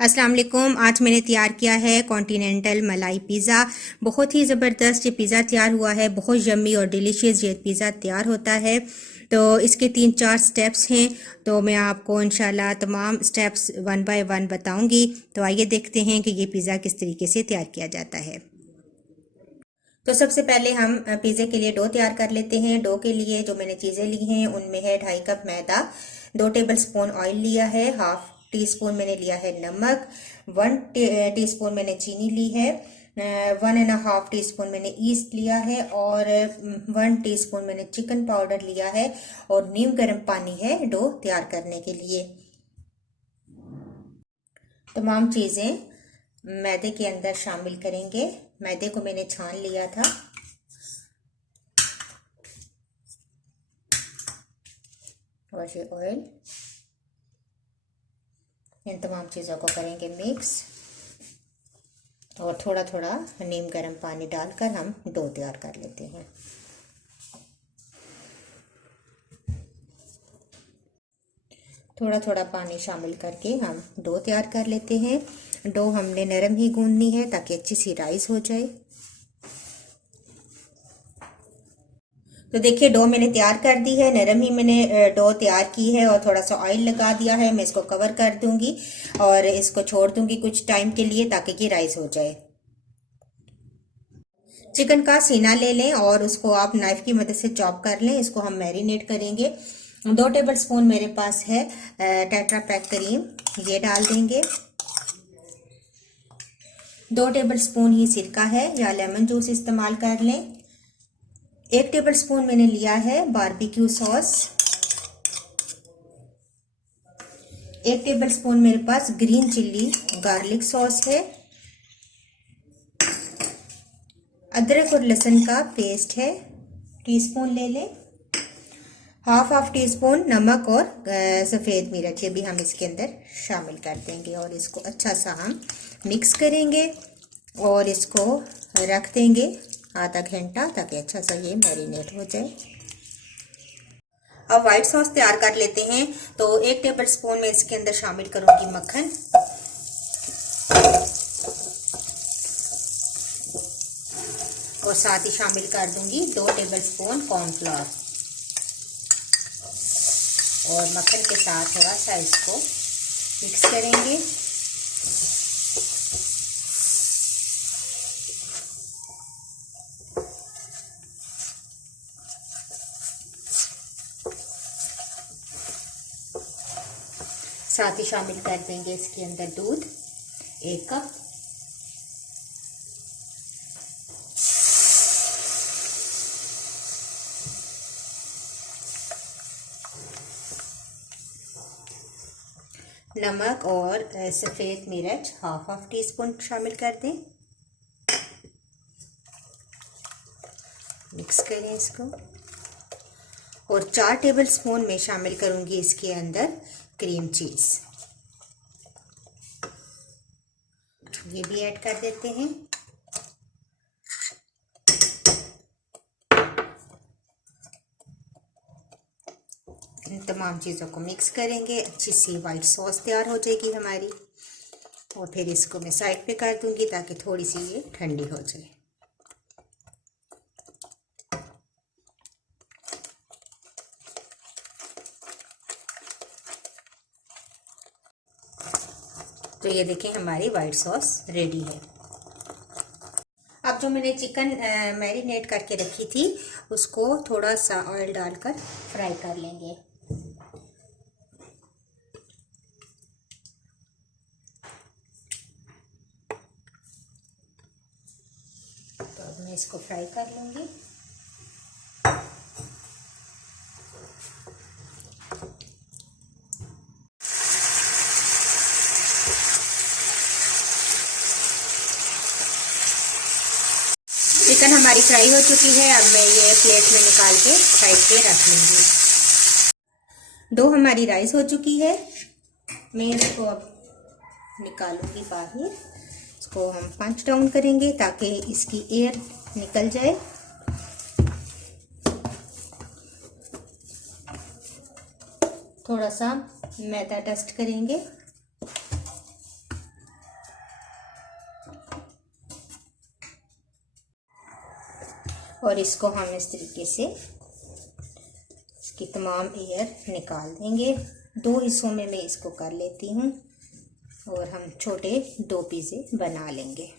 अस्सलाम वालेकुम। आज मैंने तैयार किया है कॉन्टिनेंटल मलाई पिज़्ज़ा। बहुत ही ज़बरदस्त ये पिज़्ज़ा तैयार हुआ है। बहुत यम्मी और डिलीशियस ये पिज़्ज़ा तैयार होता है। तो इसके 3-4 स्टेप्स हैं, तो मैं आपको इंशाल्लाह तमाम स्टेप्स वन बाय वन बताऊंगी। तो आइए देखते हैं कि ये पिज़्ज़ा किस तरीके से तैयार किया जाता है। तो सबसे पहले हम पिज़्ज़े के लिए डो तैयार कर लेते हैं। डो के लिए जो मैंने चीज़ें ली हैं उनमें है 2.5 कप मैदा, 2 टेबल स्पून ऑयल लिया है, हाफ टी स्पून मैंने लिया है नमक, 1 टी स्पून मैंने चीनी ली है, 1.5 टी स्पून मैंने ईस्ट लिया है और 1 टी स्पून मैंने चिकन पाउडर लिया है और नीम गर्म पानी है डो तैयार करने के लिए। तमाम चीज़ें मैदे के अंदर शामिल करेंगे। मैदे को मैंने छान लिया था और ये ऑयल, इन तमाम चीज़ों को करेंगे मिक्स और थोड़ा थोड़ा नीम गर्म पानी डालकर हम डो तैयार कर लेते हैं। थोड़ा थोड़ा पानी शामिल करके हम डो तैयार कर लेते हैं। डो हमने नरम ही गूंदनी है ताकि अच्छी सी राइस हो जाए। तो देखिए डो मैंने तैयार कर दी है, नरम ही मैंने डो तैयार की है और थोड़ा सा ऑयल लगा दिया है। मैं इसको कवर कर दूंगी और इसको छोड़ दूंगी कुछ टाइम के लिए ताकि ये राइस हो जाए। चिकन का सीना ले लें और उसको आप नाइफ की मदद से चॉप कर लें। इसको हम मैरिनेट करेंगे। 2 टेबल स्पून मेरे पास है टेट्रा पैक क्रीम, ये डाल देंगे। 2 टेबल स्पून ही सिरका है या लेमन जूस इस्तेमाल कर लें। 1 टेबल स्पून मैंने लिया है बारबेक्यू सॉस। 1 टेबल स्पून मेरे पास ग्रीन चिल्ली गार्लिक सॉस है। अदरक और लहसुन का पेस्ट है, टीस्पून ले लें। हाफ टी स्पून नमक और सफ़ेद मिर्च, ये भी हम इसके अंदर शामिल कर देंगे और इसको अच्छा सा हम मिक्स करेंगे और इसको रख देंगे आधा घंटा ताकि अच्छा सा ये मैरिनेट हो जाए। अब वाइट सॉस तैयार कर लेते हैं। तो 1 टेबल स्पून में इसके अंदर शामिल करूंगी मक्खन और साथ ही शामिल कर दूंगी 2 टेबल स्पून कॉर्नफ्लोर और मक्खन के साथ थोड़ा सा इसको मिक्स करेंगे। साथ ही शामिल कर देंगे इसके अंदर दूध 1 कप, नमक और सफ़ेद मिर्च हाफ टी स्पून शामिल कर दें। मिक्स करें इसको और 4 टेबल स्पून में शामिल करूंगी इसके अंदर क्रीम चीज़, ये भी ऐड कर देते हैं। इन तमाम चीज़ों को मिक्स करेंगे, अच्छी सी वाइट सॉस तैयार हो जाएगी हमारी और फिर इसको मैं साइड पे कर दूंगी ताकि थोड़ी सी ये ठंडी हो जाए। तो ये देखें हमारी वाइट सॉस रेडी है। अब जो मैंने चिकन मैरिनेट करके रखी थी उसको थोड़ा सा ऑयल डालकर फ्राई कर लेंगे। तो अब मैं इसको फ्राई कर लूँगी। चिकन हमारी फ्राई हो चुकी है। अब मैं ये प्लेट में निकाल के साइड पे रख लूँगी। डो हमारी राइस हो चुकी है, मैं इसको अब निकालूंगी बाहर। इसको हम पंच डाउन करेंगे ताकि इसकी एयर निकल जाए। थोड़ा सा मैदा डस्ट करेंगे और इसको हम इस तरीके से इसकी तमाम एयर निकाल देंगे। 2 हिस्सों में मैं इसको कर लेती हूँ और हम छोटे 2 पिज़्ज़े बना लेंगे।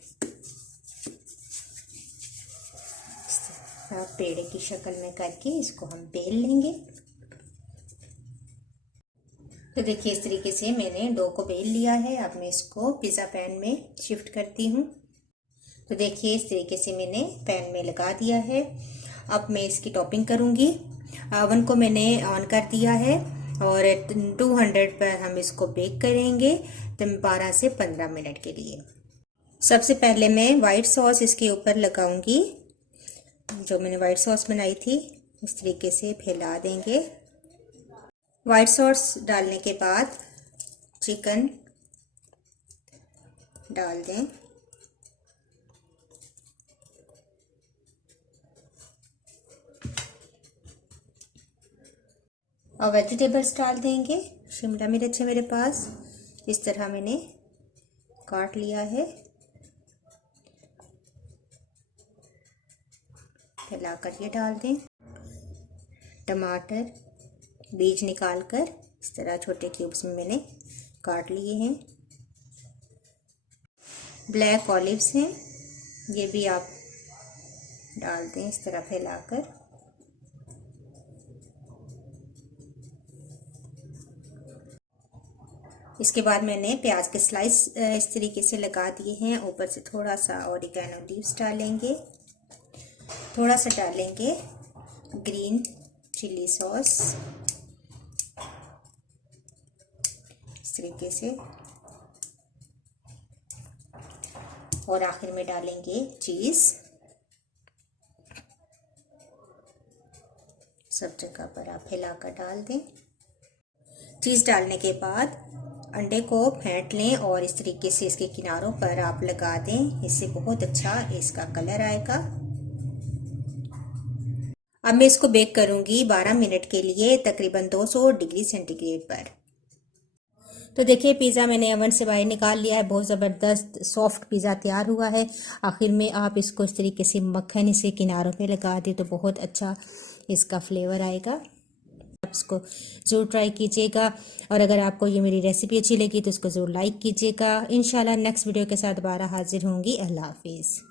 पेड़े की शक्ल में करके इसको हम बेल लेंगे। तो देखिए इस तरीके से मैंने डो को बेल लिया है। अब मैं इसको पिज़्ज़ा पैन में शिफ्ट करती हूँ। तो देखिए इस तरीके से मैंने पैन में लगा दिया है। अब मैं इसकी टॉपिंग करूँगी। ओवन को मैंने ऑन कर दिया है और 200 पर हम इसको बेक करेंगे 12 से 15 मिनट के लिए। सबसे पहले मैं वाइट सॉस इसके ऊपर लगाऊंगी। जो मैंने वाइट सॉस बनाई थी इस तरीके से फैला देंगे। वाइट सॉस डालने के बाद चिकन डाल दें। और वेजिटेबल्स डाल देंगे। शिमला मिर्च है मेरे पास, इस तरह मैंने काट लिया है। फैलाकर ये डाल दें। टमाटर बीज निकालकर इस तरह छोटे क्यूब्स में मैंने काट लिए हैं। ब्लैक ऑलिव्स हैं, ये भी आप डाल दें इस तरह फैलाकर। इसके बाद मैंने प्याज के स्लाइस इस तरीके से लगा दिए हैं। ऊपर से थोड़ा सा ऑरिगेनो लीव्स डालेंगे। थोड़ा सा डालेंगे ग्रीन चिली सॉस इस तरीके से। और आखिर में डालेंगे चीज़। सब जगह पर आप हिलाकर डाल दें। चीज़ डालने के बाद अंडे को फेंट लें और इस तरीके से इसके किनारों पर आप लगा दें। इससे बहुत अच्छा इसका कलर आएगा। अब मैं इसको बेक करूंगी 12 मिनट के लिए तकरीबन 200 डिग्री सेंटीग्रेड पर। तो देखिए पिज़्ज़ा मैंने ओवन से बाहर निकाल लिया है। बहुत ज़बरदस्त सॉफ्ट पिज़्ज़ा तैयार हुआ है। आखिर में आप इसको इस तरीके से मक्खन इसे किनारों पे लगा दें तो बहुत अच्छा इसका फ्लेवर आएगा। आप इसको ज़रूर ट्राई कीजिएगा और अगर आपको ये मेरी रेसिपी अच्छी लगी तो इसको ज़रूर लाइक कीजिएगा। इंशाल्लाह नेक्स्ट वीडियो के साथ दोबारा हाजिर होंगी। अल्लाह हाफिज़।